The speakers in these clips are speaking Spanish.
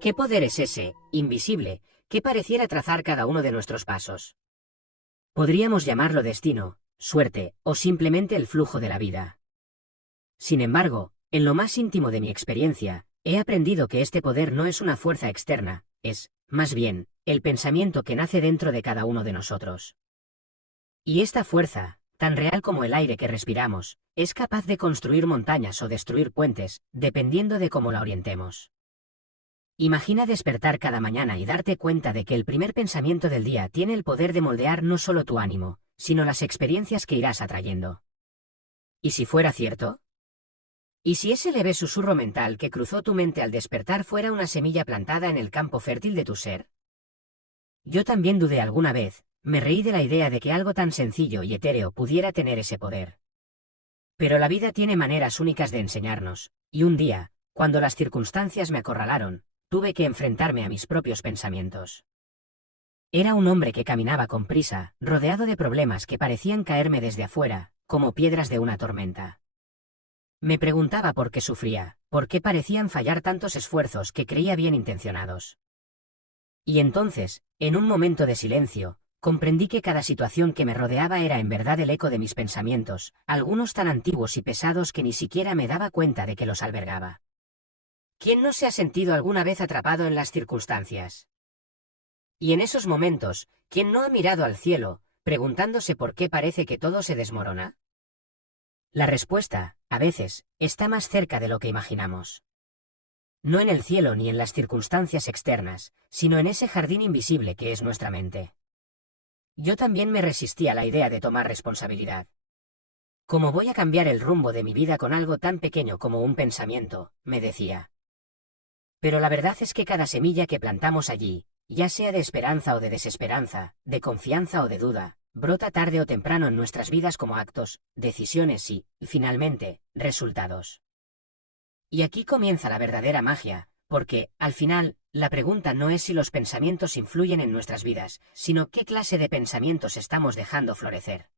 ¿Qué poder es ese, invisible, que pareciera trazar cada uno de nuestros pasos? Podríamos llamarlo destino, suerte, o simplemente el flujo de la vida. Sin embargo, en lo más íntimo de mi experiencia, he aprendido que este poder no es una fuerza externa, es, más bien, el pensamiento que nace dentro de cada uno de nosotros. Y esta fuerza, tan real como el aire que respiramos, es capaz de construir montañas o destruir puentes, dependiendo de cómo la orientemos. Imagina despertar cada mañana y darte cuenta de que el primer pensamiento del día tiene el poder de moldear no solo tu ánimo, sino las experiencias que irás atrayendo. ¿Y si fuera cierto? ¿Y si ese leve susurro mental que cruzó tu mente al despertar fuera una semilla plantada en el campo fértil de tu ser? Yo también dudé alguna vez, me reí de la idea de que algo tan sencillo y etéreo pudiera tener ese poder. Pero la vida tiene maneras únicas de enseñarnos, y un día, cuando las circunstancias me acorralaron, tuve que enfrentarme a mis propios pensamientos. Era un hombre que caminaba con prisa, rodeado de problemas que parecían caerme desde afuera, como piedras de una tormenta. Me preguntaba por qué sufría, por qué parecían fallar tantos esfuerzos que creía bien intencionados. Y entonces, en un momento de silencio, comprendí que cada situación que me rodeaba era en verdad el eco de mis pensamientos, algunos tan antiguos y pesados que ni siquiera me daba cuenta de que los albergaba. ¿Quién no se ha sentido alguna vez atrapado en las circunstancias? Y en esos momentos, ¿quién no ha mirado al cielo, preguntándose por qué parece que todo se desmorona? La respuesta, a veces, está más cerca de lo que imaginamos. No en el cielo ni en las circunstancias externas, sino en ese jardín invisible que es nuestra mente. Yo también me resistí a la idea de tomar responsabilidad. ¿Cómo voy a cambiar el rumbo de mi vida con algo tan pequeño como un pensamiento?, me decía. Pero la verdad es que cada semilla que plantamos allí, ya sea de esperanza o de desesperanza, de confianza o de duda, brota tarde o temprano en nuestras vidas como actos, decisiones y, finalmente, resultados. Y aquí comienza la verdadera magia, porque, al final, la pregunta no es si los pensamientos influyen en nuestras vidas, sino qué clase de pensamientos estamos dejando florecer.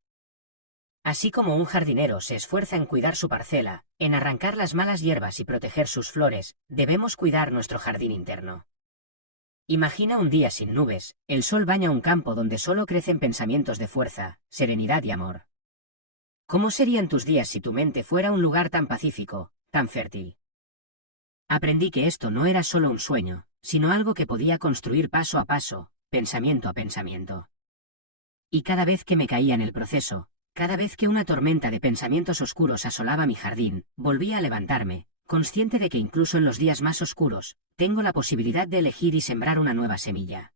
Así como un jardinero se esfuerza en cuidar su parcela, en arrancar las malas hierbas y proteger sus flores, debemos cuidar nuestro jardín interno. Imagina un día sin nubes, el sol baña un campo donde solo crecen pensamientos de fuerza, serenidad y amor. ¿Cómo serían tus días si tu mente fuera un lugar tan pacífico, tan fértil? Aprendí que esto no era solo un sueño, sino algo que podía construir paso a paso, pensamiento a pensamiento. Y cada vez que me caía en el proceso, cada vez que una tormenta de pensamientos oscuros asolaba mi jardín, volvía a levantarme, consciente de que incluso en los días más oscuros, tengo la posibilidad de elegir y sembrar una nueva semilla.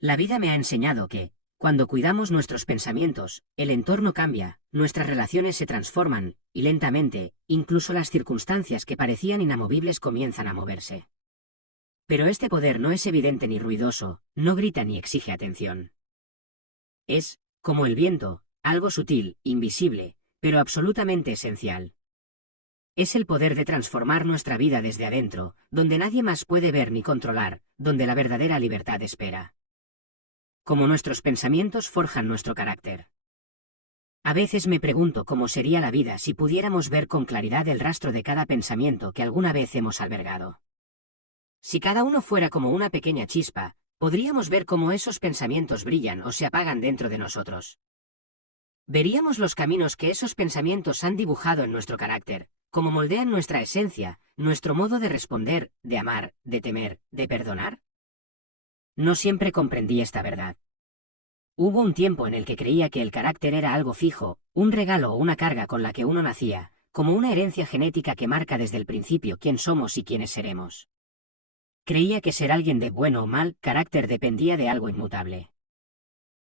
La vida me ha enseñado que, cuando cuidamos nuestros pensamientos, el entorno cambia, nuestras relaciones se transforman, y lentamente, incluso las circunstancias que parecían inamovibles comienzan a moverse. Pero este poder no es evidente ni ruidoso, no grita ni exige atención. Es, como el viento, algo sutil, invisible, pero absolutamente esencial. Es el poder de transformar nuestra vida desde adentro, donde nadie más puede ver ni controlar, donde la verdadera libertad espera. Como nuestros pensamientos forjan nuestro carácter. A veces me pregunto cómo sería la vida si pudiéramos ver con claridad el rastro de cada pensamiento que alguna vez hemos albergado. Si cada uno fuera como una pequeña chispa, podríamos ver cómo esos pensamientos brillan o se apagan dentro de nosotros. Veríamos los caminos que esos pensamientos han dibujado en nuestro carácter, cómo moldean nuestra esencia, nuestro modo de responder, de amar, de temer, de perdonar. No siempre comprendí esta verdad. Hubo un tiempo en el que creía que el carácter era algo fijo, un regalo o una carga con la que uno nacía, como una herencia genética que marca desde el principio quién somos y quiénes seremos. Creía que ser alguien de bueno o mal carácter dependía de algo inmutable.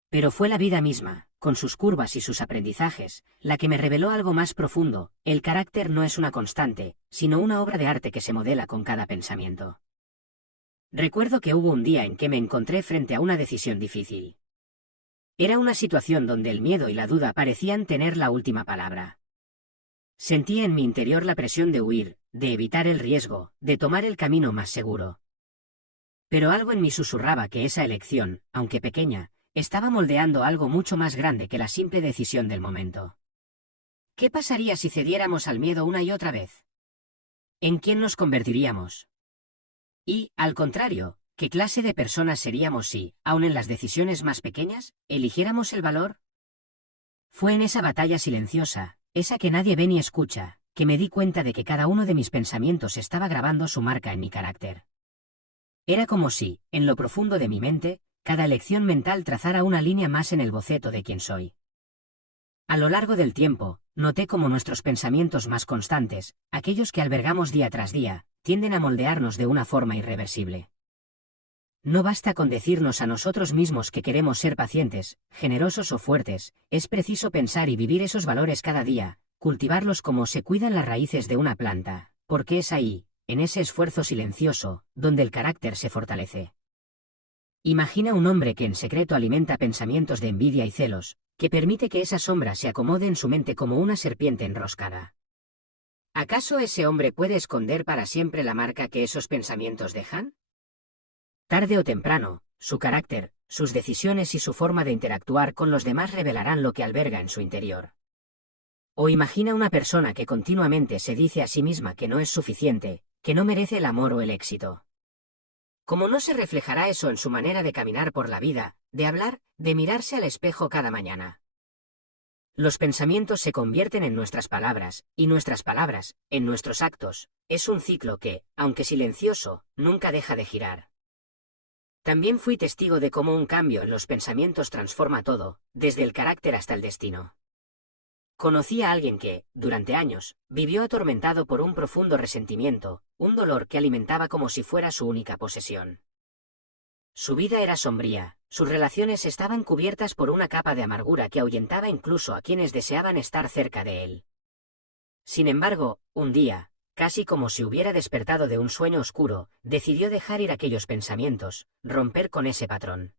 Pero fue la vida misma, con sus curvas y sus aprendizajes, la que me reveló algo más profundo: el carácter no es una constante, sino una obra de arte que se modela con cada pensamiento. Recuerdo que hubo un día en que me encontré frente a una decisión difícil. Era una situación donde el miedo y la duda parecían tener la última palabra. Sentía en mi interior la presión de huir, de evitar el riesgo, de tomar el camino más seguro. Pero algo en mí susurraba que esa elección, aunque pequeña, estaba moldeando algo mucho más grande que la simple decisión del momento. ¿Qué pasaría si cediéramos al miedo una y otra vez? ¿En quién nos convertiríamos? Y, al contrario, ¿qué clase de personas seríamos si, aun en las decisiones más pequeñas, eligiéramos el valor? Fue en esa batalla silenciosa, esa que nadie ve ni escucha, que me di cuenta de que cada uno de mis pensamientos estaba grabando su marca en mi carácter. Era como si, en lo profundo de mi mente, cada elección mental trazara una línea más en el boceto de quién soy. A lo largo del tiempo, noté cómo nuestros pensamientos más constantes, aquellos que albergamos día tras día, tienden a moldearnos de una forma irreversible. No basta con decirnos a nosotros mismos que queremos ser pacientes, generosos o fuertes, es preciso pensar y vivir esos valores cada día, cultivarlos como se cuidan las raíces de una planta, porque es ahí, en ese esfuerzo silencioso, donde el carácter se fortalece. Imagina un hombre que en secreto alimenta pensamientos de envidia y celos, que permite que esa sombra se acomode en su mente como una serpiente enroscada. ¿Acaso ese hombre puede esconder para siempre la marca que esos pensamientos dejan? Tarde o temprano, su carácter, sus decisiones y su forma de interactuar con los demás revelarán lo que alberga en su interior. O imagina una persona que continuamente se dice a sí misma que no es suficiente, que no merece el amor o el éxito. ¿Cómo no se reflejará eso en su manera de caminar por la vida, de hablar, de mirarse al espejo cada mañana? Los pensamientos se convierten en nuestras palabras, y nuestras palabras, en nuestros actos. Es un ciclo que, aunque silencioso, nunca deja de girar. También fui testigo de cómo un cambio en los pensamientos transforma todo, desde el carácter hasta el destino. Conocí a alguien que, durante años, vivió atormentado por un profundo resentimiento, un dolor que alimentaba como si fuera su única posesión. Su vida era sombría, sus relaciones estaban cubiertas por una capa de amargura que ahuyentaba incluso a quienes deseaban estar cerca de él. Sin embargo, un día, casi como si hubiera despertado de un sueño oscuro, decidió dejar ir aquellos pensamientos, romper con ese patrón.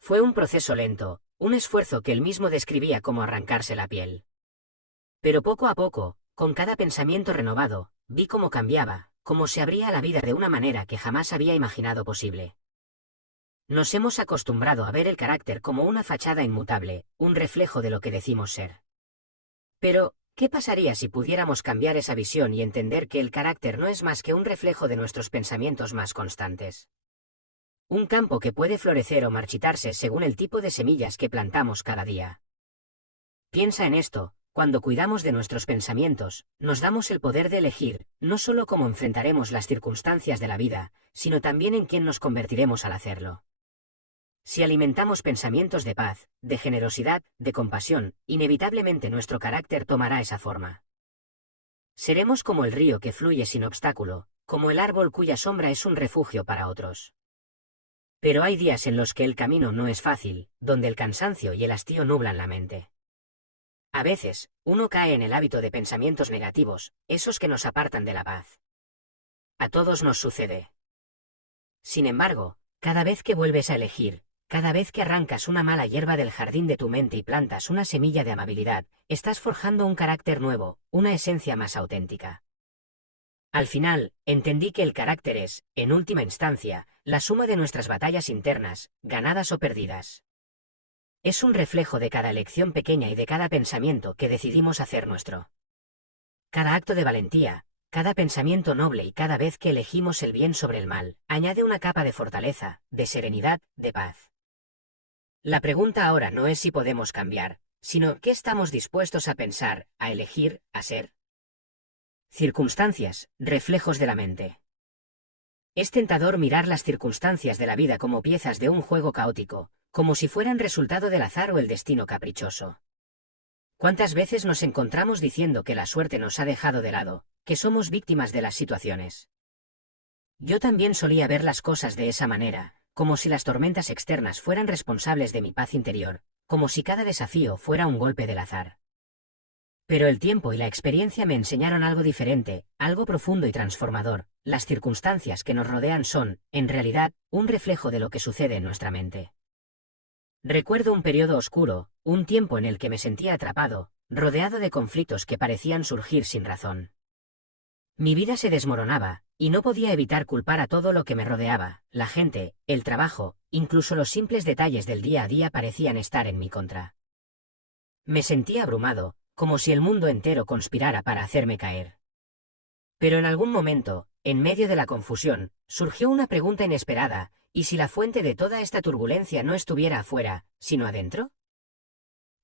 Fue un proceso lento, un esfuerzo que él mismo describía como arrancarse la piel. Pero poco a poco, con cada pensamiento renovado, vi cómo cambiaba, cómo se abría a la vida de una manera que jamás había imaginado posible. Nos hemos acostumbrado a ver el carácter como una fachada inmutable, un reflejo de lo que decimos ser. Pero, ¿qué pasaría si pudiéramos cambiar esa visión y entender que el carácter no es más que un reflejo de nuestros pensamientos más constantes? Un campo que puede florecer o marchitarse según el tipo de semillas que plantamos cada día. Piensa en esto, cuando cuidamos de nuestros pensamientos, nos damos el poder de elegir, no solo cómo enfrentaremos las circunstancias de la vida, sino también en quién nos convertiremos al hacerlo. Si alimentamos pensamientos de paz, de generosidad, de compasión, inevitablemente nuestro carácter tomará esa forma. Seremos como el río que fluye sin obstáculo, como el árbol cuya sombra es un refugio para otros. Pero hay días en los que el camino no es fácil, donde el cansancio y el hastío nublan la mente. A veces, uno cae en el hábito de pensamientos negativos, esos que nos apartan de la paz. A todos nos sucede. Sin embargo, cada vez que vuelves a elegir, cada vez que arrancas una mala hierba del jardín de tu mente y plantas una semilla de amabilidad, estás forjando un carácter nuevo, una esencia más auténtica. Al final, entendí que el carácter es, en última instancia, la suma de nuestras batallas internas, ganadas o perdidas. Es un reflejo de cada elección pequeña y de cada pensamiento que decidimos hacer nuestro. Cada acto de valentía, cada pensamiento noble y cada vez que elegimos el bien sobre el mal, añade una capa de fortaleza, de serenidad, de paz. La pregunta ahora no es si podemos cambiar, sino qué estamos dispuestos a pensar, a elegir, a ser. Circunstancias, reflejos de la mente. Es tentador mirar las circunstancias de la vida como piezas de un juego caótico, como si fueran resultado del azar o el destino caprichoso. ¿Cuántas veces nos encontramos diciendo que la suerte nos ha dejado de lado, que somos víctimas de las situaciones? Yo también solía ver las cosas de esa manera, como si las tormentas externas fueran responsables de mi paz interior, como si cada desafío fuera un golpe del azar. Pero el tiempo y la experiencia me enseñaron algo diferente, algo profundo y transformador. Las circunstancias que nos rodean son, en realidad, un reflejo de lo que sucede en nuestra mente. Recuerdo un periodo oscuro, un tiempo en el que me sentía atrapado, rodeado de conflictos que parecían surgir sin razón. Mi vida se desmoronaba, y no podía evitar culpar a todo lo que me rodeaba, la gente, el trabajo, incluso los simples detalles del día a día parecían estar en mi contra. Me sentía abrumado, como si el mundo entero conspirara para hacerme caer. Pero en algún momento, en medio de la confusión, surgió una pregunta inesperada: ¿y si la fuente de toda esta turbulencia no estuviera afuera, sino adentro?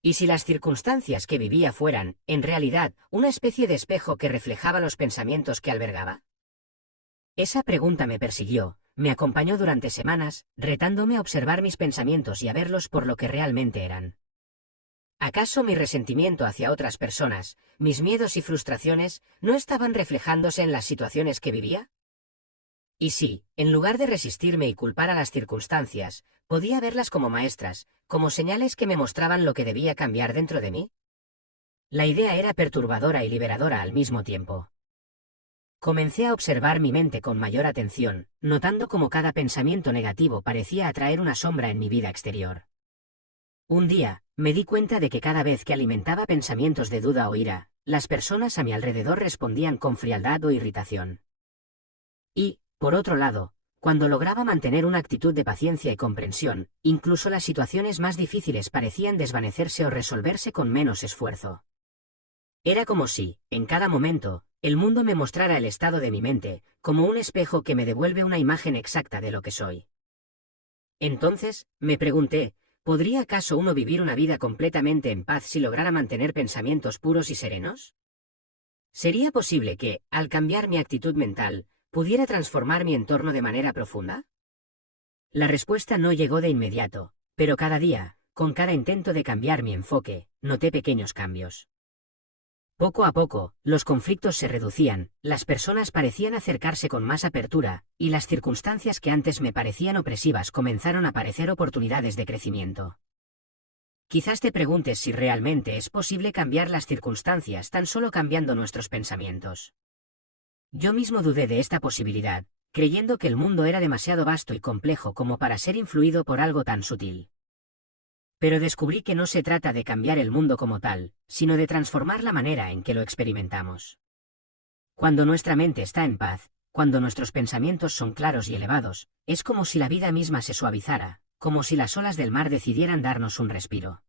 ¿Y si las circunstancias que vivía fueran, en realidad, una especie de espejo que reflejaba los pensamientos que albergaba? Esa pregunta me persiguió, me acompañó durante semanas, retándome a observar mis pensamientos y a verlos por lo que realmente eran. ¿Acaso mi resentimiento hacia otras personas, mis miedos y frustraciones, no estaban reflejándose en las situaciones que vivía? Y si, en lugar de resistirme y culpar a las circunstancias, podía verlas como maestras, como señales que me mostraban lo que debía cambiar dentro de mí? La idea era perturbadora y liberadora al mismo tiempo. Comencé a observar mi mente con mayor atención, notando cómo cada pensamiento negativo parecía atraer una sombra en mi vida exterior. Un día, me di cuenta de que cada vez que alimentaba pensamientos de duda o ira, las personas a mi alrededor respondían con frialdad o irritación. Y, por otro lado, cuando lograba mantener una actitud de paciencia y comprensión, incluso las situaciones más difíciles parecían desvanecerse o resolverse con menos esfuerzo. Era como si, en cada momento, el mundo me mostrara el estado de mi mente, como un espejo que me devuelve una imagen exacta de lo que soy. Entonces, me pregunté, ¿podría acaso uno vivir una vida completamente en paz si lograra mantener pensamientos puros y serenos? ¿Sería posible que, al cambiar mi actitud mental, pudiera transformar mi entorno de manera profunda? La respuesta no llegó de inmediato, pero cada día, con cada intento de cambiar mi enfoque, noté pequeños cambios. Poco a poco, los conflictos se reducían, las personas parecían acercarse con más apertura, y las circunstancias que antes me parecían opresivas comenzaron a parecer oportunidades de crecimiento. Quizás te preguntes si realmente es posible cambiar las circunstancias tan solo cambiando nuestros pensamientos. Yo mismo dudé de esta posibilidad, creyendo que el mundo era demasiado vasto y complejo como para ser influido por algo tan sutil. Pero descubrí que no se trata de cambiar el mundo como tal, sino de transformar la manera en que lo experimentamos. Cuando nuestra mente está en paz, cuando nuestros pensamientos son claros y elevados, es como si la vida misma se suavizara, como si las olas del mar decidieran darnos un respiro.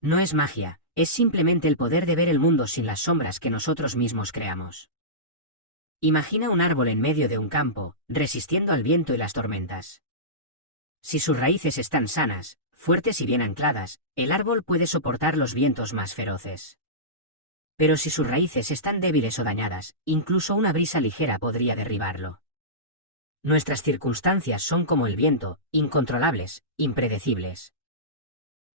No es magia, es simplemente el poder de ver el mundo sin las sombras que nosotros mismos creamos. Imagina un árbol en medio de un campo, resistiendo al viento y las tormentas. Si sus raíces están sanas, fuertes y bien ancladas, el árbol puede soportar los vientos más feroces. Pero si sus raíces están débiles o dañadas, incluso una brisa ligera podría derribarlo. Nuestras circunstancias son como el viento, incontrolables, impredecibles.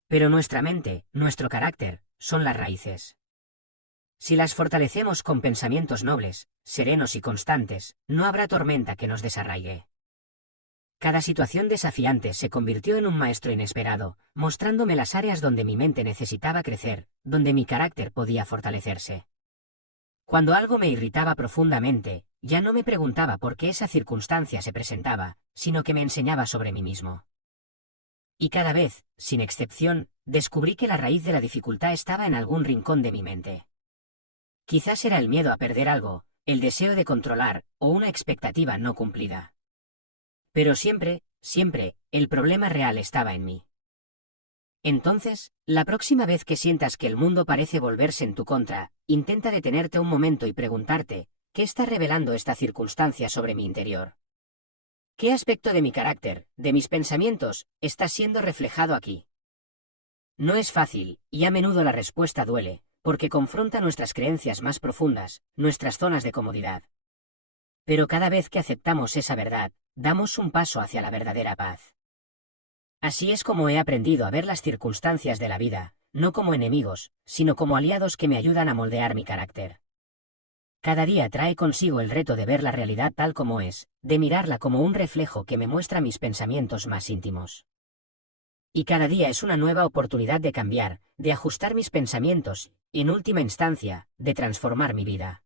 Pero nuestra mente, nuestro carácter, son las raíces. Si las fortalecemos con pensamientos nobles, serenos y constantes, no habrá tormenta que nos desarraigue. Cada situación desafiante se convirtió en un maestro inesperado, mostrándome las áreas donde mi mente necesitaba crecer, donde mi carácter podía fortalecerse. Cuando algo me irritaba profundamente, ya no me preguntaba por qué esa circunstancia se presentaba, sino que me enseñaba sobre mí mismo. Y cada vez, sin excepción, descubrí que la raíz de la dificultad estaba en algún rincón de mi mente. Quizás era el miedo a perder algo, el deseo de controlar, o una expectativa no cumplida. Pero siempre, el problema real estaba en mí. Entonces, la próxima vez que sientas que el mundo parece volverse en tu contra, intenta detenerte un momento y preguntarte, ¿qué está revelando esta circunstancia sobre mi interior? ¿Qué aspecto de mi carácter, de mis pensamientos, está siendo reflejado aquí? No es fácil, y a menudo la respuesta duele, porque confronta nuestras creencias más profundas, nuestras zonas de comodidad. Pero cada vez que aceptamos esa verdad, damos un paso hacia la verdadera paz. Así es como he aprendido a ver las circunstancias de la vida, no como enemigos, sino como aliados que me ayudan a moldear mi carácter. Cada día trae consigo el reto de ver la realidad tal como es, de mirarla como un reflejo que me muestra mis pensamientos más íntimos. Y cada día es una nueva oportunidad de cambiar, de ajustar mis pensamientos, y en última instancia, de transformar mi vida.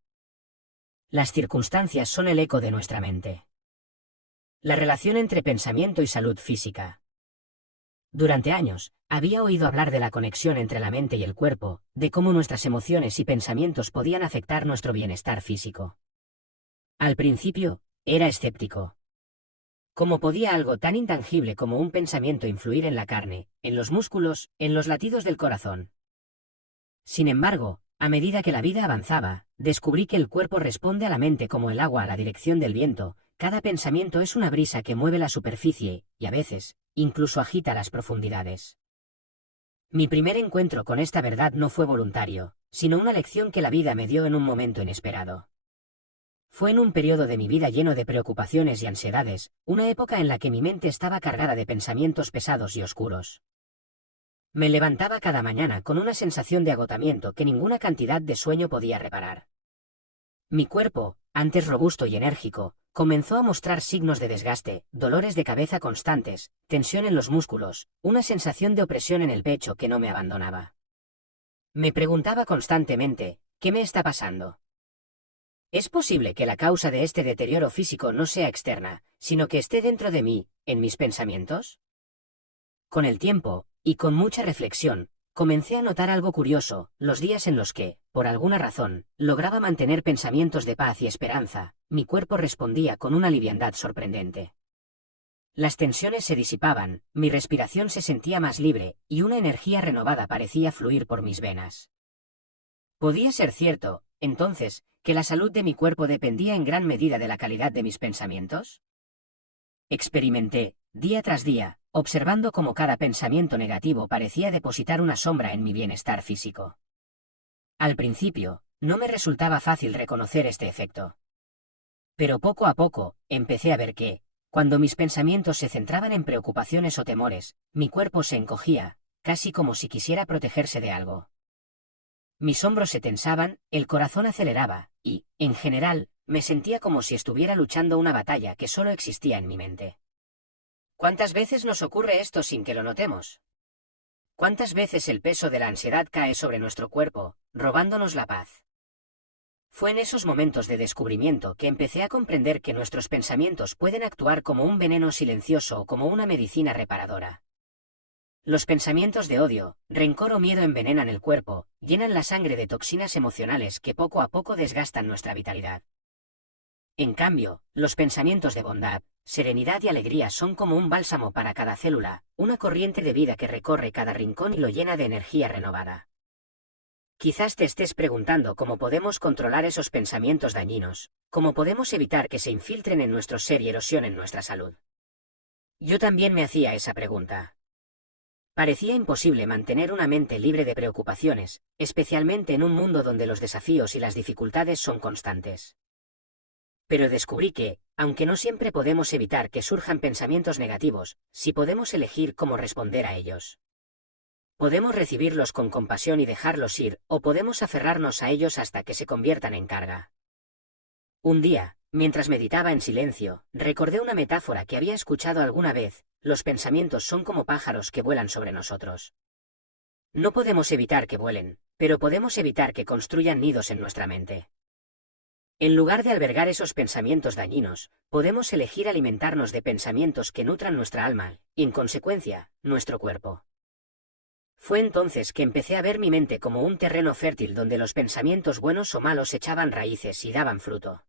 Las circunstancias son el eco de nuestra mente. La relación entre pensamiento y salud física. Durante años, había oído hablar de la conexión entre la mente y el cuerpo, de cómo nuestras emociones y pensamientos podían afectar nuestro bienestar físico. Al principio, era escéptico. ¿Cómo podía algo tan intangible como un pensamiento influir en la carne, en los músculos, en los latidos del corazón? Sin embargo, a medida que la vida avanzaba, descubrí que el cuerpo responde a la mente como el agua a la dirección del viento. Cada pensamiento es una brisa que mueve la superficie, y a veces, incluso agita las profundidades. Mi primer encuentro con esta verdad no fue voluntario, sino una lección que la vida me dio en un momento inesperado. Fue en un periodo de mi vida lleno de preocupaciones y ansiedades, una época en la que mi mente estaba cargada de pensamientos pesados y oscuros. Me levantaba cada mañana con una sensación de agotamiento que ninguna cantidad de sueño podía reparar. Mi cuerpo, antes robusto y enérgico, comenzó a mostrar signos de desgaste, dolores de cabeza constantes, tensión en los músculos, una sensación de opresión en el pecho que no me abandonaba. Me preguntaba constantemente, ¿qué me está pasando? ¿Es posible que la causa de este deterioro físico no sea externa, sino que esté dentro de mí, en mis pensamientos? Con el tiempo, y con mucha reflexión, comencé a notar algo curioso: los días en los que, por alguna razón, lograba mantener pensamientos de paz y esperanza, mi cuerpo respondía con una liviandad sorprendente. Las tensiones se disipaban, mi respiración se sentía más libre, y una energía renovada parecía fluir por mis venas. ¿Podía ser cierto, entonces, que la salud de mi cuerpo dependía en gran medida de la calidad de mis pensamientos? Experimenté, día tras día, observando cómo cada pensamiento negativo parecía depositar una sombra en mi bienestar físico. Al principio, no me resultaba fácil reconocer este efecto. Pero poco a poco, empecé a ver que, cuando mis pensamientos se centraban en preocupaciones o temores, mi cuerpo se encogía, casi como si quisiera protegerse de algo. Mis hombros se tensaban, el corazón aceleraba, y, en general, me sentía como si estuviera luchando una batalla que solo existía en mi mente. ¿Cuántas veces nos ocurre esto sin que lo notemos? ¿Cuántas veces el peso de la ansiedad cae sobre nuestro cuerpo, robándonos la paz? Fue en esos momentos de descubrimiento que empecé a comprender que nuestros pensamientos pueden actuar como un veneno silencioso o como una medicina reparadora. Los pensamientos de odio, rencor o miedo envenenan el cuerpo, llenan la sangre de toxinas emocionales que poco a poco desgastan nuestra vitalidad. En cambio, los pensamientos de bondad, serenidad y alegría son como un bálsamo para cada célula, una corriente de vida que recorre cada rincón y lo llena de energía renovada. Quizás te estés preguntando cómo podemos controlar esos pensamientos dañinos, cómo podemos evitar que se infiltren en nuestro ser y erosionen nuestra salud. Yo también me hacía esa pregunta. Parecía imposible mantener una mente libre de preocupaciones, especialmente en un mundo donde los desafíos y las dificultades son constantes. Pero descubrí que, aunque no siempre podemos evitar que surjan pensamientos negativos, sí podemos elegir cómo responder a ellos. Podemos recibirlos con compasión y dejarlos ir, o podemos aferrarnos a ellos hasta que se conviertan en carga. Un día, mientras meditaba en silencio, recordé una metáfora que había escuchado alguna vez: los pensamientos son como pájaros que vuelan sobre nosotros. No podemos evitar que vuelen, pero podemos evitar que construyan nidos en nuestra mente. En lugar de albergar esos pensamientos dañinos, podemos elegir alimentarnos de pensamientos que nutran nuestra alma, y en consecuencia, nuestro cuerpo. Fue entonces que empecé a ver mi mente como un terreno fértil donde los pensamientos buenos o malos echaban raíces y daban fruto.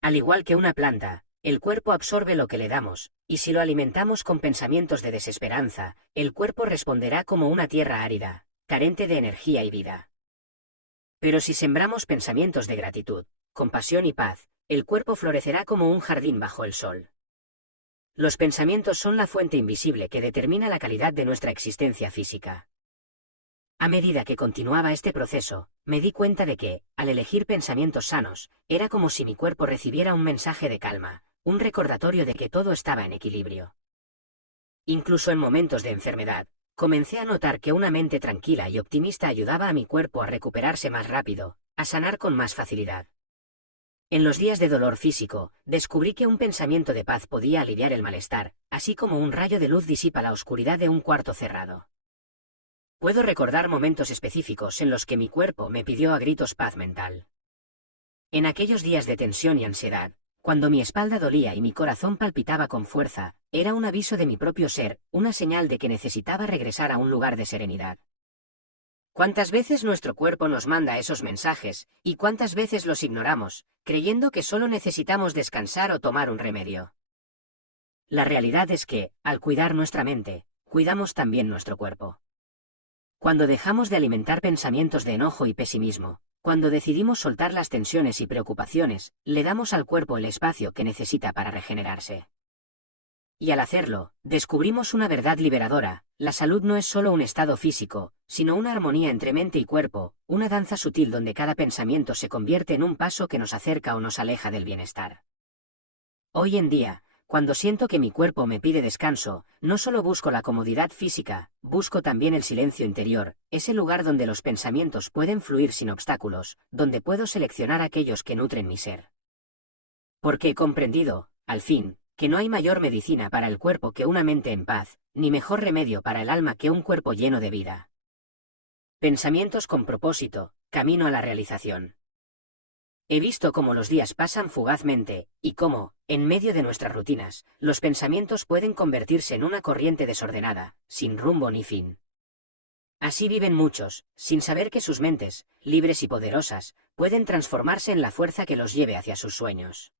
Al igual que una planta, el cuerpo absorbe lo que le damos, y si lo alimentamos con pensamientos de desesperanza, el cuerpo responderá como una tierra árida, carente de energía y vida. Pero si sembramos pensamientos de gratitud, compasión y paz, el cuerpo florecerá como un jardín bajo el sol. Los pensamientos son la fuente invisible que determina la calidad de nuestra existencia física. A medida que continuaba este proceso, me di cuenta de que, al elegir pensamientos sanos, era como si mi cuerpo recibiera un mensaje de calma, un recordatorio de que todo estaba en equilibrio. Incluso en momentos de enfermedad, comencé a notar que una mente tranquila y optimista ayudaba a mi cuerpo a recuperarse más rápido, a sanar con más facilidad. En los días de dolor físico, descubrí que un pensamiento de paz podía aliviar el malestar, así como un rayo de luz disipa la oscuridad de un cuarto cerrado. Puedo recordar momentos específicos en los que mi cuerpo me pidió a gritos paz mental. En aquellos días de tensión y ansiedad, cuando mi espalda dolía y mi corazón palpitaba con fuerza, era un aviso de mi propio ser, una señal de que necesitaba regresar a un lugar de serenidad. ¿Cuántas veces nuestro cuerpo nos manda esos mensajes, y cuántas veces los ignoramos, creyendo que solo necesitamos descansar o tomar un remedio? La realidad es que, al cuidar nuestra mente, cuidamos también nuestro cuerpo. Cuando dejamos de alimentar pensamientos de enojo y pesimismo, Cuando decidimos soltar las tensiones y preocupaciones, le damos al cuerpo el espacio que necesita para regenerarse. Y al hacerlo, descubrimos una verdad liberadora: la salud no es solo un estado físico, sino una armonía entre mente y cuerpo, una danza sutil donde cada pensamiento se convierte en un paso que nos acerca o nos aleja del bienestar. Hoy en día, cuando siento que mi cuerpo me pide descanso, no solo busco la comodidad física, busco también el silencio interior, ese lugar donde los pensamientos pueden fluir sin obstáculos, donde puedo seleccionar aquellos que nutren mi ser. Porque he comprendido, al fin, que no hay mayor medicina para el cuerpo que una mente en paz, ni mejor remedio para el alma que un cuerpo lleno de vida. Pensamientos con propósito, camino a la realización. He visto cómo los días pasan fugazmente, y cómo, en medio de nuestras rutinas, los pensamientos pueden convertirse en una corriente desordenada, sin rumbo ni fin. Así viven muchos, sin saber que sus mentes, libres y poderosas, pueden transformarse en la fuerza que los lleve hacia sus sueños.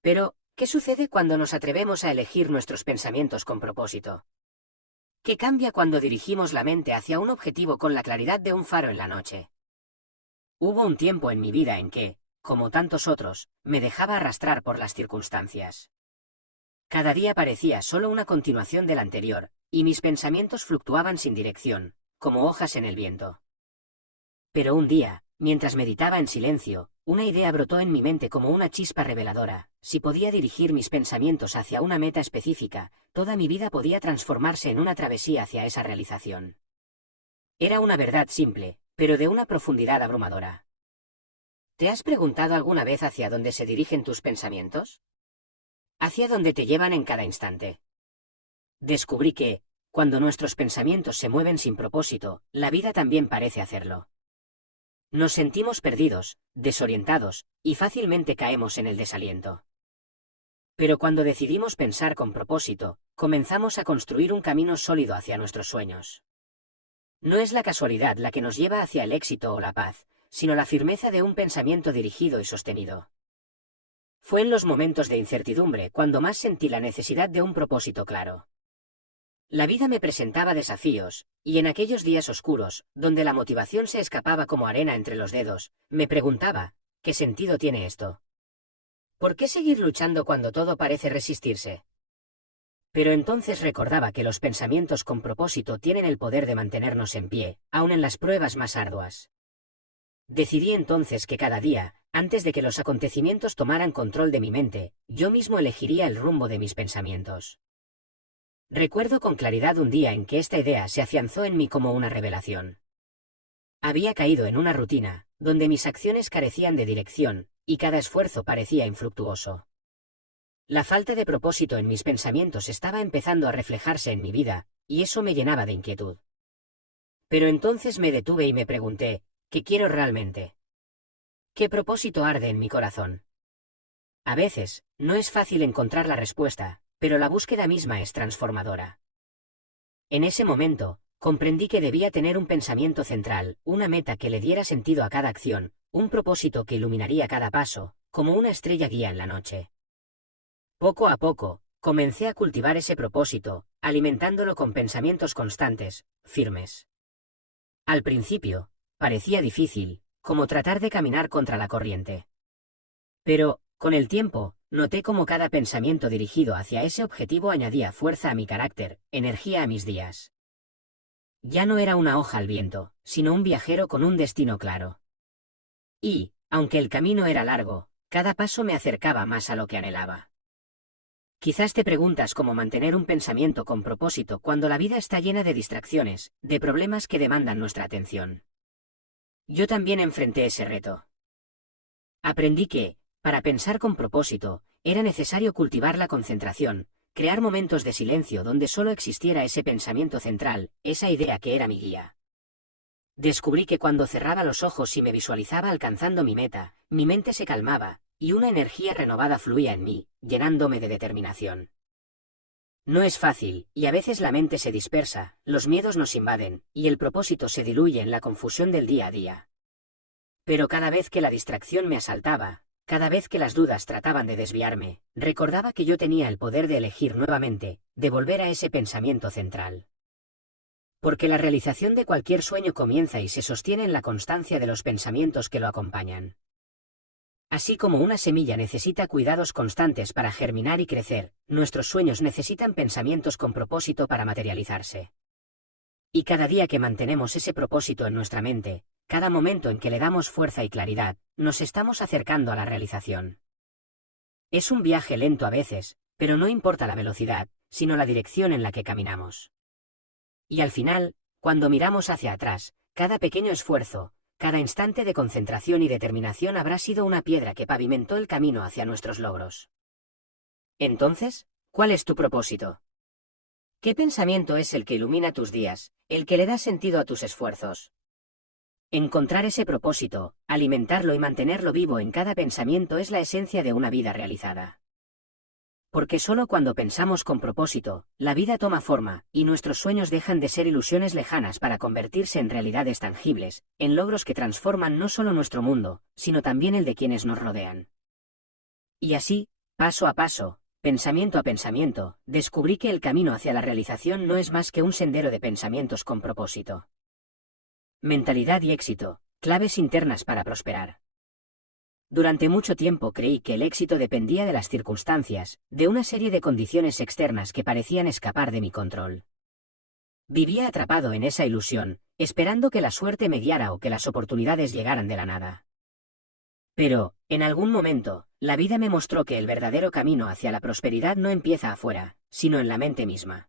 Pero, ¿qué sucede cuando nos atrevemos a elegir nuestros pensamientos con propósito? ¿Qué cambia cuando dirigimos la mente hacia un objetivo con la claridad de un faro en la noche? Hubo un tiempo en mi vida en que, como tantos otros, me dejaba arrastrar por las circunstancias. Cada día parecía solo una continuación del anterior, y mis pensamientos fluctuaban sin dirección, como hojas en el viento. Pero un día, mientras meditaba en silencio, una idea brotó en mi mente como una chispa reveladora: si podía dirigir mis pensamientos hacia una meta específica, toda mi vida podía transformarse en una travesía hacia esa realización. Era una verdad simple, pero de una profundidad abrumadora. ¿Te has preguntado alguna vez hacia dónde se dirigen tus pensamientos? ¿Hacia dónde te llevan en cada instante? Descubrí que, cuando nuestros pensamientos se mueven sin propósito, la vida también parece hacerlo. Nos sentimos perdidos, desorientados, y fácilmente caemos en el desaliento. Pero cuando decidimos pensar con propósito, comenzamos a construir un camino sólido hacia nuestros sueños. No es la casualidad la que nos lleva hacia el éxito o la paz, sino la firmeza de un pensamiento dirigido y sostenido. Fue en los momentos de incertidumbre cuando más sentí la necesidad de un propósito claro. La vida me presentaba desafíos, y en aquellos días oscuros, donde la motivación se escapaba como arena entre los dedos, me preguntaba: ¿qué sentido tiene esto? ¿Por qué seguir luchando cuando todo parece resistirse? Pero entonces recordaba que los pensamientos con propósito tienen el poder de mantenernos en pie, aun en las pruebas más arduas. Decidí entonces que cada día, antes de que los acontecimientos tomaran control de mi mente, yo mismo elegiría el rumbo de mis pensamientos. Recuerdo con claridad un día en que esta idea se afianzó en mí como una revelación. Había caído en una rutina, donde mis acciones carecían de dirección, y cada esfuerzo parecía infructuoso. La falta de propósito en mis pensamientos estaba empezando a reflejarse en mi vida, y eso me llenaba de inquietud. Pero entonces me detuve y me pregunté: ¿qué quiero realmente? ¿Qué propósito arde en mi corazón? A veces, no es fácil encontrar la respuesta, pero la búsqueda misma es transformadora. En ese momento, comprendí que debía tener un pensamiento central, una meta que le diera sentido a cada acción, un propósito que iluminaría cada paso, como una estrella guía en la noche. Poco a poco, comencé a cultivar ese propósito, alimentándolo con pensamientos constantes, firmes. Al principio, parecía difícil, como tratar de caminar contra la corriente. Pero, con el tiempo, noté cómo cada pensamiento dirigido hacia ese objetivo añadía fuerza a mi carácter, energía a mis días. Ya no era una hoja al viento, sino un viajero con un destino claro. Y, aunque el camino era largo, cada paso me acercaba más a lo que anhelaba. Quizás te preguntas cómo mantener un pensamiento con propósito cuando la vida está llena de distracciones, de problemas que demandan nuestra atención. Yo también enfrenté ese reto. Aprendí que, para pensar con propósito, era necesario cultivar la concentración, crear momentos de silencio donde solo existiera ese pensamiento central, esa idea que era mi guía. Descubrí que cuando cerraba los ojos y me visualizaba alcanzando mi meta, mi mente se calmaba, y una energía renovada fluía en mí, llenándome de determinación. No es fácil, y a veces la mente se dispersa, los miedos nos invaden, y el propósito se diluye en la confusión del día a día. Pero cada vez que la distracción me asaltaba, cada vez que las dudas trataban de desviarme, recordaba que yo tenía el poder de elegir nuevamente, de volver a ese pensamiento central. Porque la realización de cualquier sueño comienza y se sostiene en la constancia de los pensamientos que lo acompañan. Así como una semilla necesita cuidados constantes para germinar y crecer, nuestros sueños necesitan pensamientos con propósito para materializarse. Y cada día que mantenemos ese propósito en nuestra mente, cada momento en que le damos fuerza y claridad, nos estamos acercando a la realización. Es un viaje lento a veces, pero no importa la velocidad, sino la dirección en la que caminamos. Y al final, cuando miramos hacia atrás, cada pequeño esfuerzo, cada instante de concentración y determinación habrá sido una piedra que pavimentó el camino hacia nuestros logros. Entonces, ¿cuál es tu propósito? ¿Qué pensamiento es el que ilumina tus días, el que le da sentido a tus esfuerzos? Encontrar ese propósito, alimentarlo y mantenerlo vivo en cada pensamiento es la esencia de una vida realizada. Porque solo cuando pensamos con propósito, la vida toma forma, y nuestros sueños dejan de ser ilusiones lejanas para convertirse en realidades tangibles, en logros que transforman no solo nuestro mundo, sino también el de quienes nos rodean. Y así, paso a paso, pensamiento a pensamiento, descubrí que el camino hacia la realización no es más que un sendero de pensamientos con propósito. Mentalidad y éxito, claves internas para prosperar. Durante mucho tiempo creí que el éxito dependía de las circunstancias, de una serie de condiciones externas que parecían escapar de mi control. Vivía atrapado en esa ilusión, esperando que la suerte me guiara o que las oportunidades llegaran de la nada. Pero, en algún momento, la vida me mostró que el verdadero camino hacia la prosperidad no empieza afuera, sino en la mente misma.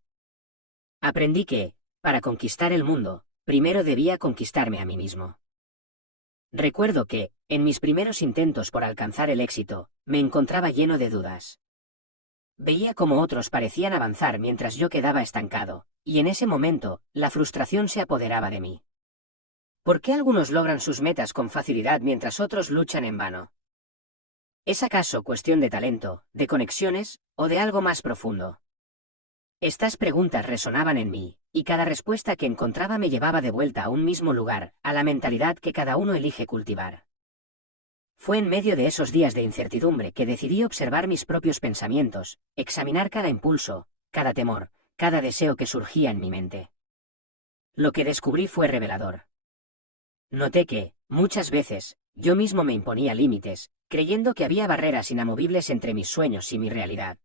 Aprendí que, para conquistar el mundo, primero debía conquistarme a mí mismo. Recuerdo que, en mis primeros intentos por alcanzar el éxito, me encontraba lleno de dudas. Veía cómo otros parecían avanzar mientras yo quedaba estancado, y en ese momento, la frustración se apoderaba de mí. ¿Por qué algunos logran sus metas con facilidad mientras otros luchan en vano? ¿Es acaso cuestión de talento, de conexiones, o de algo más profundo? Estas preguntas resonaban en mí, y cada respuesta que encontraba me llevaba de vuelta a un mismo lugar, a la mentalidad que cada uno elige cultivar. Fue en medio de esos días de incertidumbre que decidí observar mis propios pensamientos, examinar cada impulso, cada temor, cada deseo que surgía en mi mente. Lo que descubrí fue revelador. Noté que, muchas veces, yo mismo me imponía límites, creyendo que había barreras inamovibles entre mis sueños y mi realidad.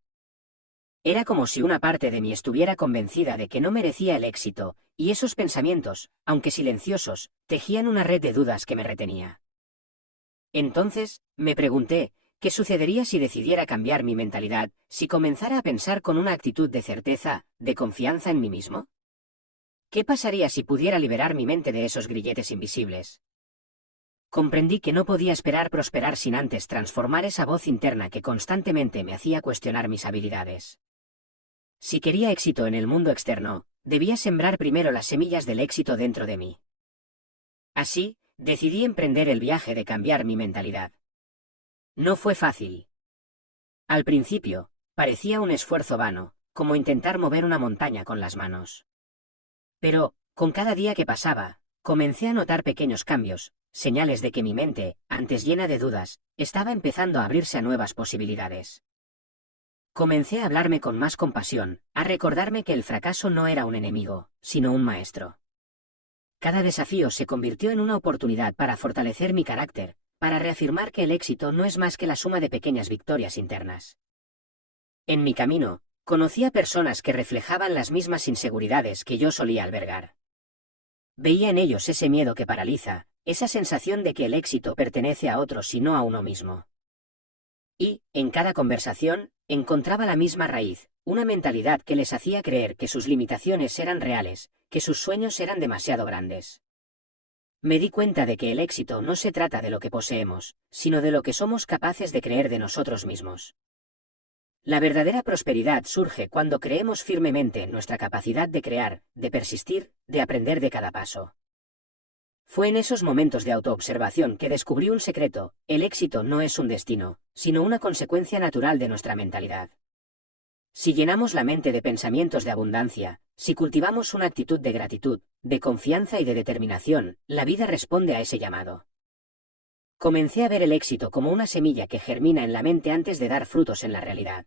Era como si una parte de mí estuviera convencida de que no merecía el éxito, y esos pensamientos, aunque silenciosos, tejían una red de dudas que me retenía. Entonces, me pregunté, ¿qué sucedería si decidiera cambiar mi mentalidad, si comenzara a pensar con una actitud de certeza, de confianza en mí mismo? ¿Qué pasaría si pudiera liberar mi mente de esos grilletes invisibles? Comprendí que no podía esperar prosperar sin antes transformar esa voz interna que constantemente me hacía cuestionar mis habilidades. Si quería éxito en el mundo externo, debía sembrar primero las semillas del éxito dentro de mí. Así, decidí emprender el viaje de cambiar mi mentalidad. No fue fácil. Al principio, parecía un esfuerzo vano, como intentar mover una montaña con las manos. Pero, con cada día que pasaba, comencé a notar pequeños cambios, señales de que mi mente, antes llena de dudas, estaba empezando a abrirse a nuevas posibilidades. Comencé a hablarme con más compasión, a recordarme que el fracaso no era un enemigo, sino un maestro. Cada desafío se convirtió en una oportunidad para fortalecer mi carácter, para reafirmar que el éxito no es más que la suma de pequeñas victorias internas. En mi camino, conocí a personas que reflejaban las mismas inseguridades que yo solía albergar. Veía en ellos ese miedo que paraliza, esa sensación de que el éxito pertenece a otros y no a uno mismo. Y, en cada conversación, encontraba la misma raíz, una mentalidad que les hacía creer que sus limitaciones eran reales, que sus sueños eran demasiado grandes. Me di cuenta de que el éxito no se trata de lo que poseemos, sino de lo que somos capaces de creer de nosotros mismos. La verdadera prosperidad surge cuando creemos firmemente en nuestra capacidad de crear, de persistir, de aprender de cada paso. Fue en esos momentos de autoobservación que descubrí un secreto: el éxito no es un destino, sino una consecuencia natural de nuestra mentalidad. Si llenamos la mente de pensamientos de abundancia, si cultivamos una actitud de gratitud, de confianza y de determinación, la vida responde a ese llamado. Comencé a ver el éxito como una semilla que germina en la mente antes de dar frutos en la realidad.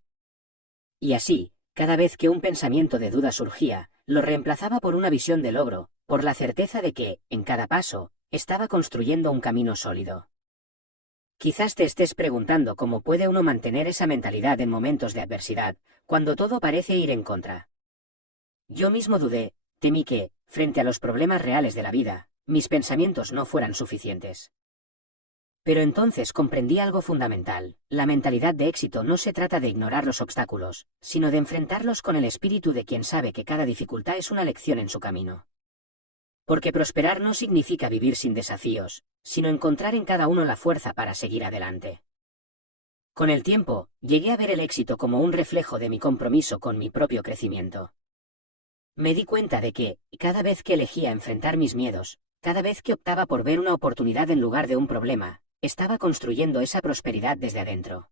Y así, cada vez que un pensamiento de duda surgía, lo reemplazaba por una visión de logro, por la certeza de que, en cada paso, estaba construyendo un camino sólido. Quizás te estés preguntando cómo puede uno mantener esa mentalidad en momentos de adversidad, cuando todo parece ir en contra. Yo mismo dudé, temí que, frente a los problemas reales de la vida, mis pensamientos no fueran suficientes. Pero entonces comprendí algo fundamental: la mentalidad de éxito no se trata de ignorar los obstáculos, sino de enfrentarlos con el espíritu de quien sabe que cada dificultad es una lección en su camino. Porque prosperar no significa vivir sin desafíos, sino encontrar en cada uno la fuerza para seguir adelante. Con el tiempo, llegué a ver el éxito como un reflejo de mi compromiso con mi propio crecimiento. Me di cuenta de que, cada vez que elegía enfrentar mis miedos, cada vez que optaba por ver una oportunidad en lugar de un problema, estaba construyendo esa prosperidad desde adentro.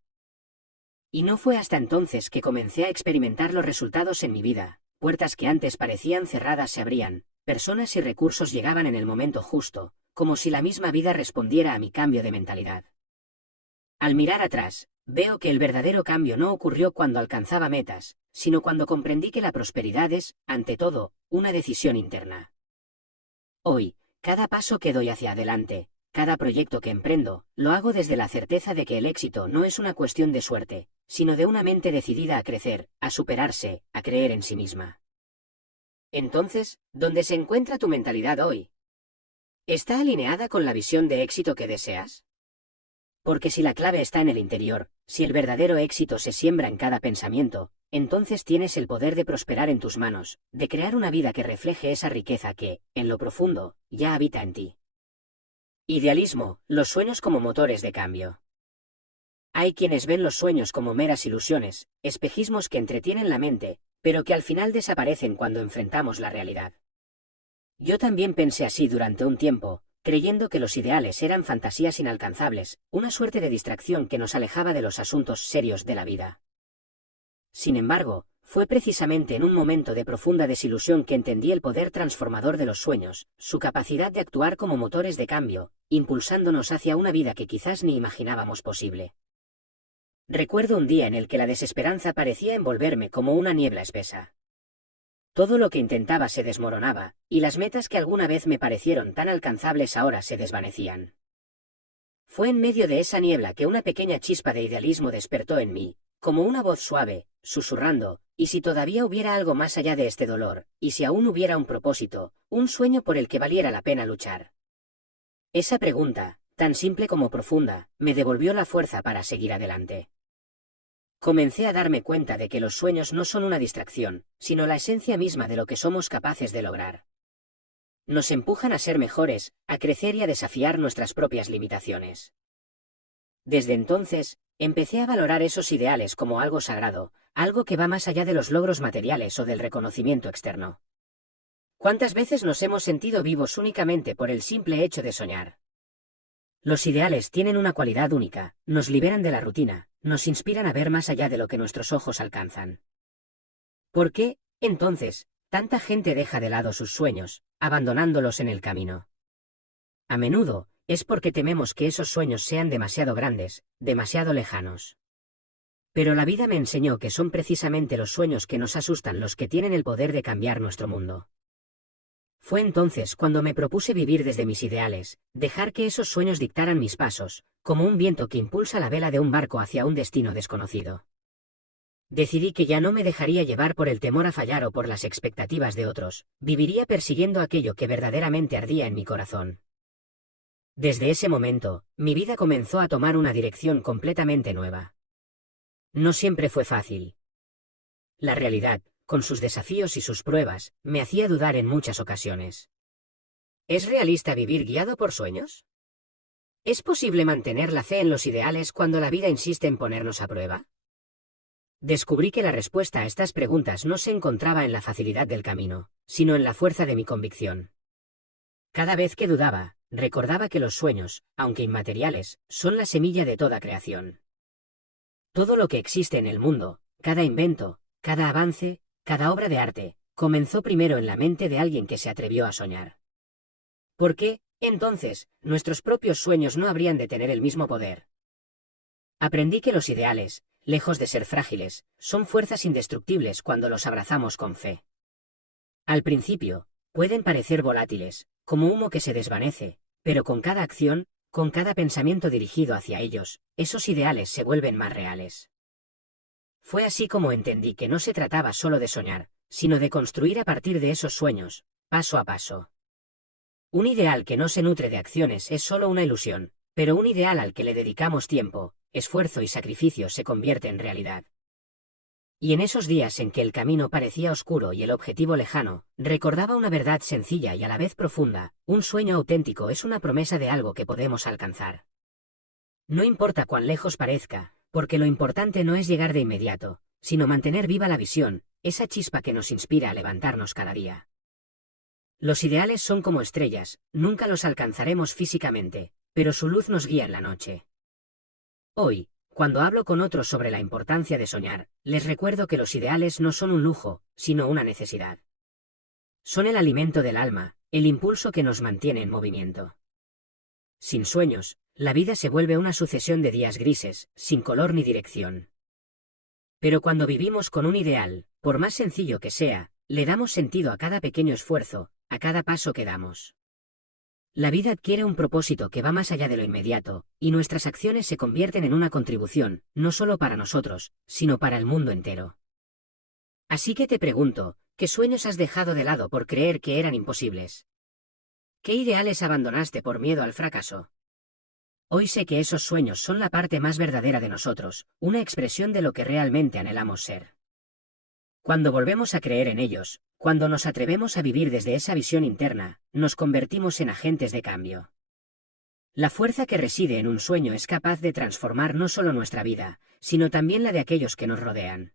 Y no fue hasta entonces que comencé a experimentar los resultados en mi vida: puertas que antes parecían cerradas se abrían, personas y recursos llegaban en el momento justo, como si la misma vida respondiera a mi cambio de mentalidad. Al mirar atrás, veo que el verdadero cambio no ocurrió cuando alcanzaba metas, sino cuando comprendí que la prosperidad es, ante todo, una decisión interna. Hoy, cada paso que doy hacia adelante, cada proyecto que emprendo, lo hago desde la certeza de que el éxito no es una cuestión de suerte, sino de una mente decidida a crecer, a superarse, a creer en sí misma. Entonces, ¿dónde se encuentra tu mentalidad hoy? ¿Está alineada con la visión de éxito que deseas? Porque si la clave está en el interior, si el verdadero éxito se siembra en cada pensamiento, entonces tienes el poder de prosperar en tus manos, de crear una vida que refleje esa riqueza que, en lo profundo, ya habita en ti. Idealismo: los sueños como motores de cambio. Hay quienes ven los sueños como meras ilusiones, espejismos que entretienen la mente, pero que al final desaparecen cuando enfrentamos la realidad. Yo también pensé así durante un tiempo, creyendo que los ideales eran fantasías inalcanzables, una suerte de distracción que nos alejaba de los asuntos serios de la vida. Sin embargo, fue precisamente en un momento de profunda desilusión que entendí el poder transformador de los sueños, su capacidad de actuar como motores de cambio, impulsándonos hacia una vida que quizás ni imaginábamos posible. Recuerdo un día en el que la desesperanza parecía envolverme como una niebla espesa. Todo lo que intentaba se desmoronaba, y las metas que alguna vez me parecieron tan alcanzables ahora se desvanecían. Fue en medio de esa niebla que una pequeña chispa de idealismo despertó en mí, como una voz suave, susurrando: ¿y si todavía hubiera algo más allá de este dolor? ¿Y si aún hubiera un propósito, un sueño por el que valiera la pena luchar? Esa pregunta, tan simple como profunda, me devolvió la fuerza para seguir adelante. Comencé a darme cuenta de que los sueños no son una distracción, sino la esencia misma de lo que somos capaces de lograr. Nos empujan a ser mejores, a crecer y a desafiar nuestras propias limitaciones. Desde entonces, empecé a valorar esos ideales como algo sagrado, algo que va más allá de los logros materiales o del reconocimiento externo. ¿Cuántas veces nos hemos sentido vivos únicamente por el simple hecho de soñar? Los ideales tienen una cualidad única: nos liberan de la rutina, nos inspiran a ver más allá de lo que nuestros ojos alcanzan. ¿Por qué, entonces, tanta gente deja de lado sus sueños, abandonándolos en el camino? A menudo, es porque tememos que esos sueños sean demasiado grandes, demasiado lejanos. Pero la vida me enseñó que son precisamente los sueños que nos asustan los que tienen el poder de cambiar nuestro mundo. Fue entonces cuando me propuse vivir desde mis ideales, dejar que esos sueños dictaran mis pasos, como un viento que impulsa la vela de un barco hacia un destino desconocido. Decidí que ya no me dejaría llevar por el temor a fallar o por las expectativas de otros, viviría persiguiendo aquello que verdaderamente ardía en mi corazón. Desde ese momento, mi vida comenzó a tomar una dirección completamente nueva. No siempre fue fácil. La realidad, con sus desafíos y sus pruebas, me hacía dudar en muchas ocasiones. ¿Es realista vivir guiado por sueños? ¿Es posible mantener la fe en los ideales cuando la vida insiste en ponernos a prueba? Descubrí que la respuesta a estas preguntas no se encontraba en la facilidad del camino, sino en la fuerza de mi convicción. Cada vez que dudaba, recordaba que los sueños, aunque inmateriales, son la semilla de toda creación. Todo lo que existe en el mundo, cada invento, cada avance, cada obra de arte, comenzó primero en la mente de alguien que se atrevió a soñar. ¿Por qué, entonces, nuestros propios sueños no habrían de tener el mismo poder? Aprendí que los ideales, lejos de ser frágiles, son fuerzas indestructibles cuando los abrazamos con fe. Al principio, pueden parecer volátiles, como humo que se desvanece, pero con cada acción, con cada pensamiento dirigido hacia ellos, esos ideales se vuelven más reales. Fue así como entendí que no se trataba solo de soñar, sino de construir a partir de esos sueños, paso a paso. Un ideal que no se nutre de acciones es solo una ilusión, pero un ideal al que le dedicamos tiempo, esfuerzo y sacrificio se convierte en realidad. Y en esos días en que el camino parecía oscuro y el objetivo lejano, recordaba una verdad sencilla y a la vez profunda: un sueño auténtico es una promesa de algo que podemos alcanzar. No importa cuán lejos parezca, porque lo importante no es llegar de inmediato, sino mantener viva la visión, esa chispa que nos inspira a levantarnos cada día. Los ideales son como estrellas, nunca los alcanzaremos físicamente, pero su luz nos guía en la noche. Hoy, cuando hablo con otros sobre la importancia de soñar, les recuerdo que los ideales no son un lujo, sino una necesidad. Son el alimento del alma, el impulso que nos mantiene en movimiento. Sin sueños, la vida se vuelve una sucesión de días grises, sin color ni dirección. Pero cuando vivimos con un ideal, por más sencillo que sea, le damos sentido a cada pequeño esfuerzo, a cada paso que damos. La vida adquiere un propósito que va más allá de lo inmediato, y nuestras acciones se convierten en una contribución, no solo para nosotros, sino para el mundo entero. Así que te pregunto, ¿qué sueños has dejado de lado por creer que eran imposibles? ¿Qué ideales abandonaste por miedo al fracaso? Hoy sé que esos sueños son la parte más verdadera de nosotros, una expresión de lo que realmente anhelamos ser. Cuando volvemos a creer en ellos, cuando nos atrevemos a vivir desde esa visión interna, nos convertimos en agentes de cambio. La fuerza que reside en un sueño es capaz de transformar no solo nuestra vida, sino también la de aquellos que nos rodean.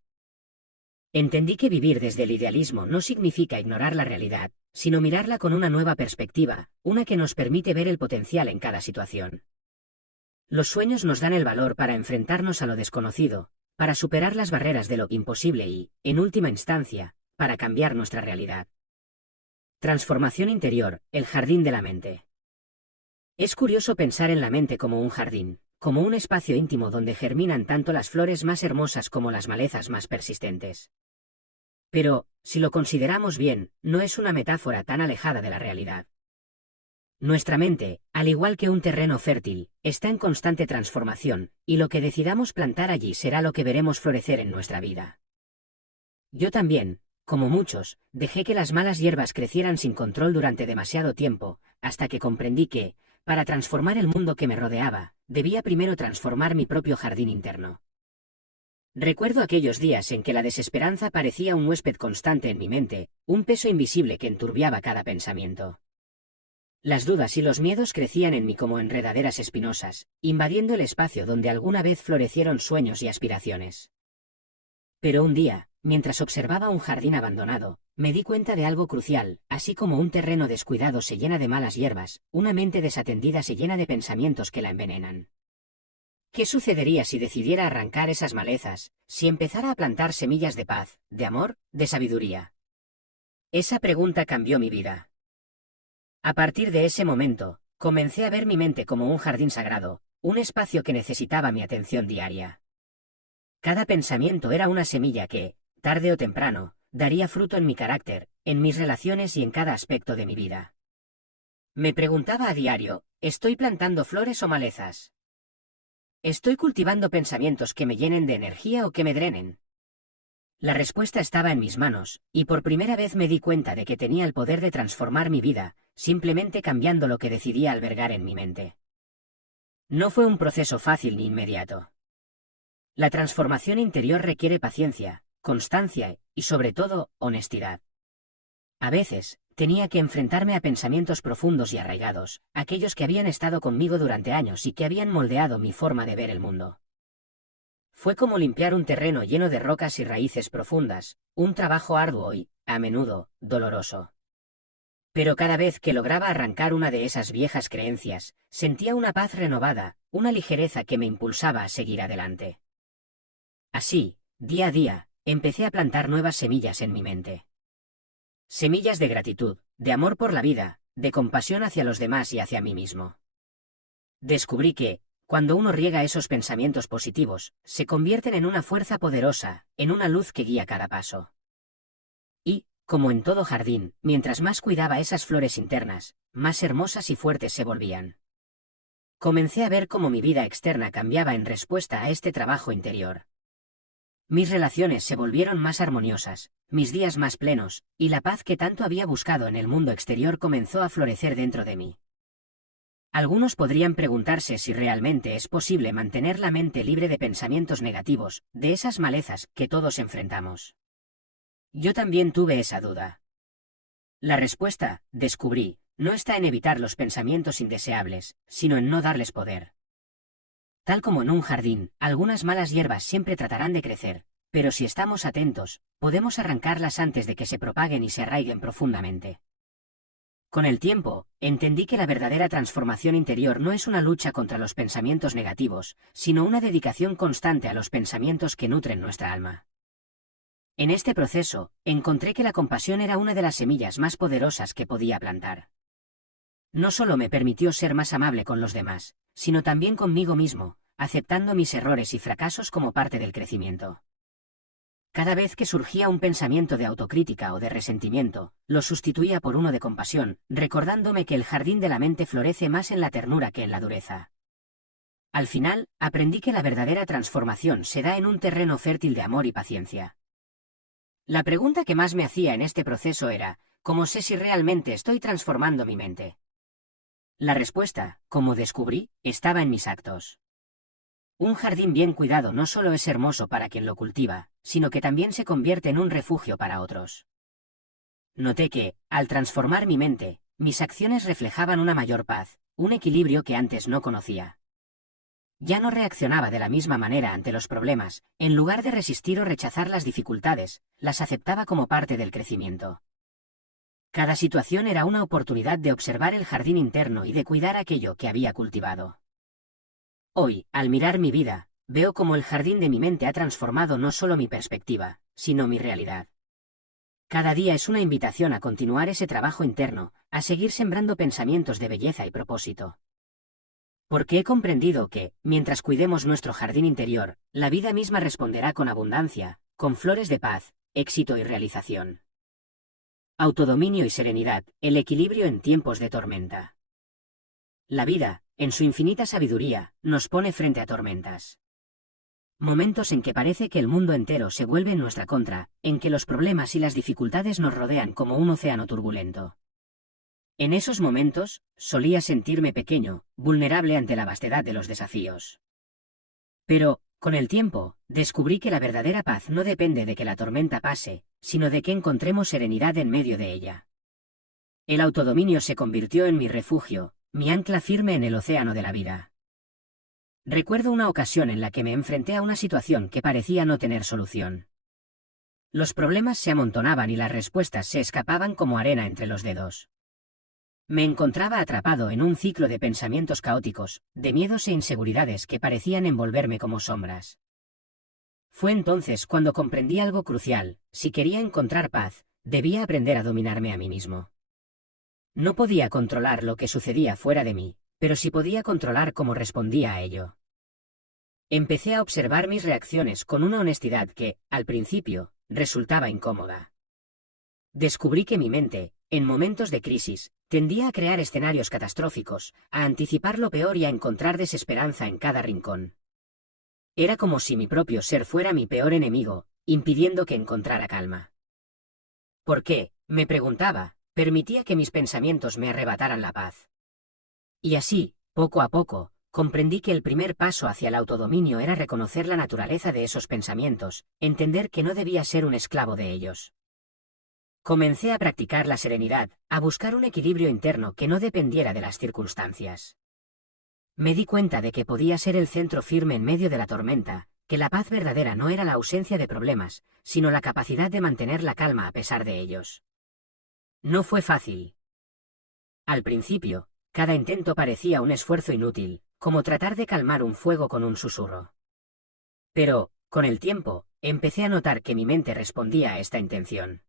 Entendí que vivir desde el idealismo no significa ignorar la realidad, sino mirarla con una nueva perspectiva, una que nos permite ver el potencial en cada situación. Los sueños nos dan el valor para enfrentarnos a lo desconocido, para superar las barreras de lo imposible y, en última instancia, para cambiar nuestra realidad. Transformación interior, el jardín de la mente. Es curioso pensar en la mente como un jardín, como un espacio íntimo donde germinan tanto las flores más hermosas como las malezas más persistentes. Pero, si lo consideramos bien, no es una metáfora tan alejada de la realidad. Nuestra mente, al igual que un terreno fértil, está en constante transformación, y lo que decidamos plantar allí será lo que veremos florecer en nuestra vida. Yo también, como muchos, dejé que las malas hierbas crecieran sin control durante demasiado tiempo, hasta que comprendí que, para transformar el mundo que me rodeaba, debía primero transformar mi propio jardín interno. Recuerdo aquellos días en que la desesperanza parecía un huésped constante en mi mente, un peso invisible que enturbiaba cada pensamiento. Las dudas y los miedos crecían en mí como enredaderas espinosas, invadiendo el espacio donde alguna vez florecieron sueños y aspiraciones. Pero un día, mientras observaba un jardín abandonado, me di cuenta de algo crucial: así como un terreno descuidado se llena de malas hierbas, una mente desatendida se llena de pensamientos que la envenenan. ¿Qué sucedería si decidiera arrancar esas malezas, si empezara a plantar semillas de paz, de amor, de sabiduría? Esa pregunta cambió mi vida. A partir de ese momento, comencé a ver mi mente como un jardín sagrado, un espacio que necesitaba mi atención diaria. Cada pensamiento era una semilla que, tarde o temprano, daría fruto en mi carácter, en mis relaciones y en cada aspecto de mi vida. Me preguntaba a diario: ¿estoy plantando flores o malezas? ¿Estoy cultivando pensamientos que me llenen de energía o que me drenen? La respuesta estaba en mis manos, y por primera vez me di cuenta de que tenía el poder de transformar mi vida, simplemente cambiando lo que decidía albergar en mi mente. No fue un proceso fácil ni inmediato. La transformación interior requiere paciencia, constancia y, sobre todo, honestidad. A veces, tenía que enfrentarme a pensamientos profundos y arraigados, aquellos que habían estado conmigo durante años y que habían moldeado mi forma de ver el mundo. Fue como limpiar un terreno lleno de rocas y raíces profundas, un trabajo arduo y, a menudo, doloroso. Pero cada vez que lograba arrancar una de esas viejas creencias, sentía una paz renovada, una ligereza que me impulsaba a seguir adelante. Así, día a día, empecé a plantar nuevas semillas en mi mente. Semillas de gratitud, de amor por la vida, de compasión hacia los demás y hacia mí mismo. Descubrí que, cuando uno riega esos pensamientos positivos, se convierten en una fuerza poderosa, en una luz que guía cada paso. Y, Como en todo jardín, mientras más cuidaba esas flores internas, más hermosas y fuertes se volvían. Comencé a ver cómo mi vida externa cambiaba en respuesta a este trabajo interior. Mis relaciones se volvieron más armoniosas, mis días más plenos, y la paz que tanto había buscado en el mundo exterior comenzó a florecer dentro de mí. Algunos podrían preguntarse si realmente es posible mantener la mente libre de pensamientos negativos, de esas malezas que todos enfrentamos. Yo también tuve esa duda. La respuesta, descubrí, no está en evitar los pensamientos indeseables, sino en no darles poder. Tal como en un jardín, algunas malas hierbas siempre tratarán de crecer, pero si estamos atentos, podemos arrancarlas antes de que se propaguen y se arraiguen profundamente. Con el tiempo, entendí que la verdadera transformación interior no es una lucha contra los pensamientos negativos, sino una dedicación constante a los pensamientos que nutren nuestra alma. En este proceso, encontré que la compasión era una de las semillas más poderosas que podía plantar. No solo me permitió ser más amable con los demás, sino también conmigo mismo, aceptando mis errores y fracasos como parte del crecimiento. Cada vez que surgía un pensamiento de autocrítica o de resentimiento, lo sustituía por uno de compasión, recordándome que el jardín de la mente florece más en la ternura que en la dureza. Al final, aprendí que la verdadera transformación se da en un terreno fértil de amor y paciencia. La pregunta que más me hacía en este proceso era, ¿cómo sé si realmente estoy transformando mi mente? La respuesta, como descubrí, estaba en mis actos. Un jardín bien cuidado no solo es hermoso para quien lo cultiva, sino que también se convierte en un refugio para otros. Noté que, al transformar mi mente, mis acciones reflejaban una mayor paz, un equilibrio que antes no conocía. Ya no reaccionaba de la misma manera ante los problemas, en lugar de resistir o rechazar las dificultades, las aceptaba como parte del crecimiento. Cada situación era una oportunidad de observar el jardín interno y de cuidar aquello que había cultivado. Hoy, al mirar mi vida, veo cómo el jardín de mi mente ha transformado no solo mi perspectiva, sino mi realidad. Cada día es una invitación a continuar ese trabajo interno, a seguir sembrando pensamientos de belleza y propósito. Porque he comprendido que, mientras cuidemos nuestro jardín interior, la vida misma responderá con abundancia, con flores de paz, éxito y realización. Autodominio y serenidad, el equilibrio en tiempos de tormenta. La vida, en su infinita sabiduría, nos pone frente a tormentas. Momentos en que parece que el mundo entero se vuelve en nuestra contra, en que los problemas y las dificultades nos rodean como un océano turbulento. En esos momentos, solía sentirme pequeño, vulnerable ante la vastedad de los desafíos. Pero, con el tiempo, descubrí que la verdadera paz no depende de que la tormenta pase, sino de que encontremos serenidad en medio de ella. El autodominio se convirtió en mi refugio, mi ancla firme en el océano de la vida. Recuerdo una ocasión en la que me enfrenté a una situación que parecía no tener solución. Los problemas se amontonaban y las respuestas se escapaban como arena entre los dedos. Me encontraba atrapado en un ciclo de pensamientos caóticos, de miedos e inseguridades que parecían envolverme como sombras. Fue entonces cuando comprendí algo crucial: si quería encontrar paz, debía aprender a dominarme a mí mismo. No podía controlar lo que sucedía fuera de mí, pero sí podía controlar cómo respondía a ello. Empecé a observar mis reacciones con una honestidad que, al principio, resultaba incómoda. Descubrí que mi mente, en momentos de crisis, tendía a crear escenarios catastróficos, a anticipar lo peor y a encontrar desesperanza en cada rincón. Era como si mi propio ser fuera mi peor enemigo, impidiendo que encontrara calma. ¿Por qué?, me preguntaba, permitía que mis pensamientos me arrebataran la paz. Y así, poco a poco, comprendí que el primer paso hacia el autodominio era reconocer la naturaleza de esos pensamientos, entender que no debía ser un esclavo de ellos. Comencé a practicar la serenidad, a buscar un equilibrio interno que no dependiera de las circunstancias. Me di cuenta de que podía ser el centro firme en medio de la tormenta, que la paz verdadera no era la ausencia de problemas, sino la capacidad de mantener la calma a pesar de ellos. No fue fácil. Al principio, cada intento parecía un esfuerzo inútil, como tratar de calmar un fuego con un susurro. Pero, con el tiempo, empecé a notar que mi mente respondía a esta intención.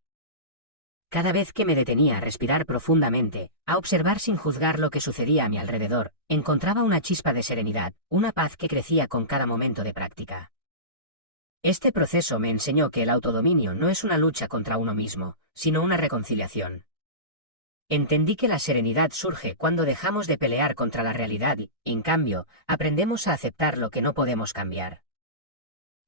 Cada vez que me detenía a respirar profundamente, a observar sin juzgar lo que sucedía a mi alrededor, encontraba una chispa de serenidad, una paz que crecía con cada momento de práctica. Este proceso me enseñó que el autodominio no es una lucha contra uno mismo, sino una reconciliación. Entendí que la serenidad surge cuando dejamos de pelear contra la realidad y, en cambio, aprendemos a aceptar lo que no podemos cambiar.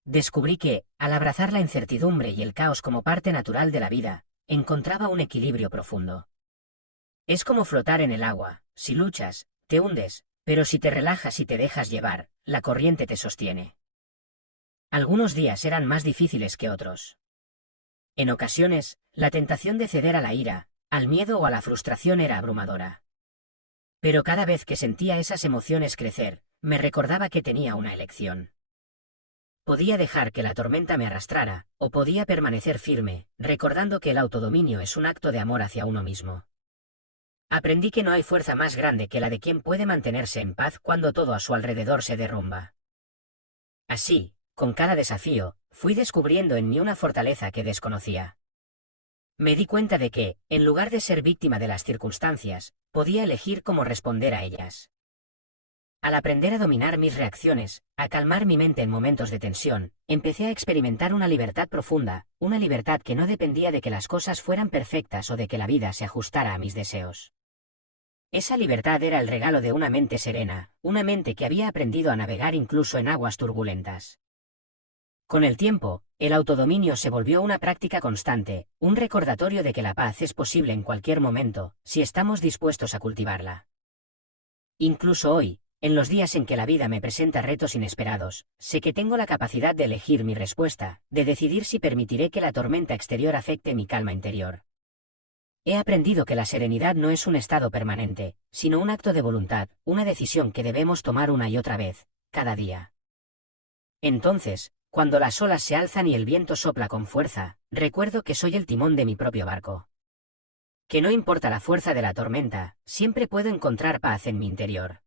Descubrí que, al abrazar la incertidumbre y el caos como parte natural de la vida, encontraba un equilibrio profundo. Es como flotar en el agua: si luchas, te hundes, pero si te relajas y te dejas llevar, la corriente te sostiene. Algunos días eran más difíciles que otros. En ocasiones, la tentación de ceder a la ira, al miedo o a la frustración era abrumadora. Pero cada vez que sentía esas emociones crecer, me recordaba que tenía una elección. Podía dejar que la tormenta me arrastrara, o podía permanecer firme, recordando que el autodominio es un acto de amor hacia uno mismo. Aprendí que no hay fuerza más grande que la de quien puede mantenerse en paz cuando todo a su alrededor se derrumba. Así, con cada desafío, fui descubriendo en mí una fortaleza que desconocía. Me di cuenta de que, en lugar de ser víctima de las circunstancias, podía elegir cómo responder a ellas. Al aprender a dominar mis reacciones, a calmar mi mente en momentos de tensión, empecé a experimentar una libertad profunda, una libertad que no dependía de que las cosas fueran perfectas o de que la vida se ajustara a mis deseos. Esa libertad era el regalo de una mente serena, una mente que había aprendido a navegar incluso en aguas turbulentas. Con el tiempo, el autodominio se volvió una práctica constante, un recordatorio de que la paz es posible en cualquier momento, si estamos dispuestos a cultivarla. Incluso hoy, en los días en que la vida me presenta retos inesperados, sé que tengo la capacidad de elegir mi respuesta, de decidir si permitiré que la tormenta exterior afecte mi calma interior. He aprendido que la serenidad no es un estado permanente, sino un acto de voluntad, una decisión que debemos tomar una y otra vez, cada día. Entonces, cuando las olas se alzan y el viento sopla con fuerza, recuerdo que soy el timón de mi propio barco. Que no importa la fuerza de la tormenta, siempre puedo encontrar paz en mi interior.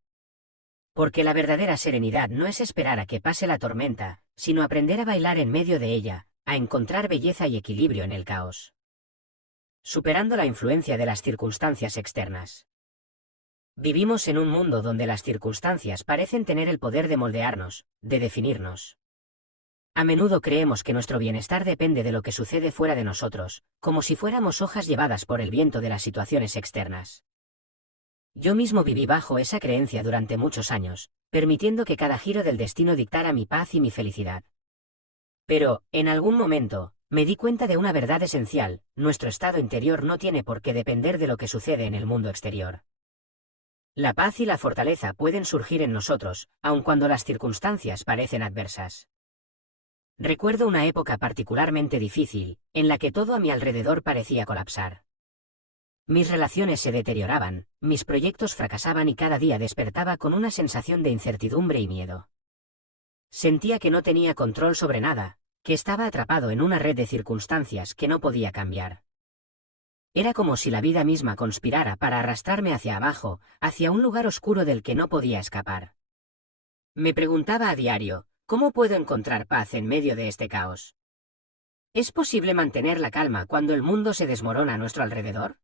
Porque la verdadera serenidad no es esperar a que pase la tormenta, sino aprender a bailar en medio de ella, a encontrar belleza y equilibrio en el caos. Superando la influencia de las circunstancias externas. Vivimos en un mundo donde las circunstancias parecen tener el poder de moldearnos, de definirnos. A menudo creemos que nuestro bienestar depende de lo que sucede fuera de nosotros, como si fuéramos hojas llevadas por el viento de las situaciones externas. Yo mismo viví bajo esa creencia durante muchos años, permitiendo que cada giro del destino dictara mi paz y mi felicidad. Pero, en algún momento, me di cuenta de una verdad esencial: nuestro estado interior no tiene por qué depender de lo que sucede en el mundo exterior. La paz y la fortaleza pueden surgir en nosotros, aun cuando las circunstancias parecen adversas. Recuerdo una época particularmente difícil, en la que todo a mi alrededor parecía colapsar. Mis relaciones se deterioraban, mis proyectos fracasaban y cada día despertaba con una sensación de incertidumbre y miedo. Sentía que no tenía control sobre nada, que estaba atrapado en una red de circunstancias que no podía cambiar. Era como si la vida misma conspirara para arrastrarme hacia abajo, hacia un lugar oscuro del que no podía escapar. Me preguntaba a diario: ¿cómo puedo encontrar paz en medio de este caos? ¿Es posible mantener la calma cuando el mundo se desmorona a nuestro alrededor?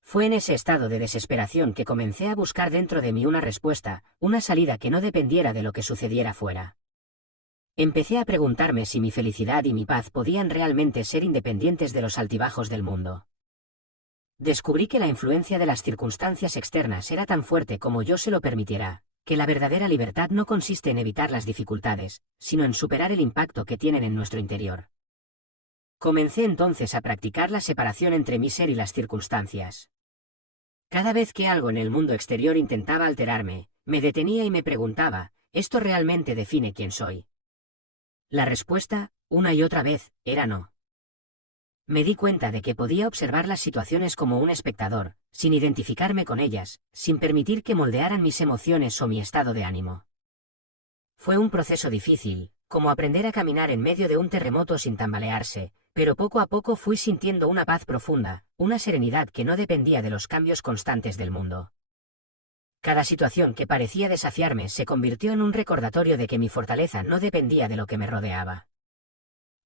Fue en ese estado de desesperación que comencé a buscar dentro de mí una respuesta, una salida que no dependiera de lo que sucediera fuera. Empecé a preguntarme si mi felicidad y mi paz podían realmente ser independientes de los altibajos del mundo. Descubrí que la influencia de las circunstancias externas era tan fuerte como yo se lo permitiera, que la verdadera libertad no consiste en evitar las dificultades, sino en superar el impacto que tienen en nuestro interior. Comencé entonces a practicar la separación entre mi ser y las circunstancias. Cada vez que algo en el mundo exterior intentaba alterarme, me detenía y me preguntaba: ¿esto realmente define quién soy? La respuesta, una y otra vez, era no. Me di cuenta de que podía observar las situaciones como un espectador, sin identificarme con ellas, sin permitir que moldearan mis emociones o mi estado de ánimo. Fue un proceso difícil, como aprender a caminar en medio de un terremoto sin tambalearse, pero poco a poco fui sintiendo una paz profunda, una serenidad que no dependía de los cambios constantes del mundo. Cada situación que parecía desafiarme se convirtió en un recordatorio de que mi fortaleza no dependía de lo que me rodeaba.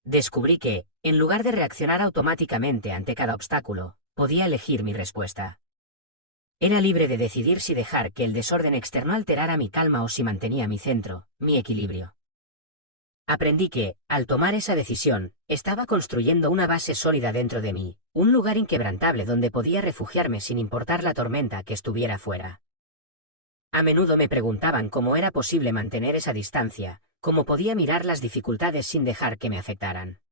Descubrí que, en lugar de reaccionar automáticamente ante cada obstáculo, podía elegir mi respuesta. Era libre de decidir si dejar que el desorden externo alterara mi calma o si mantenía mi centro, mi equilibrio. Aprendí que, al tomar esa decisión, estaba construyendo una base sólida dentro de mí, un lugar inquebrantable donde podía refugiarme sin importar la tormenta que estuviera fuera. A menudo me preguntaban cómo era posible mantener esa distancia, cómo podía mirar las dificultades sin dejar que me afectaran.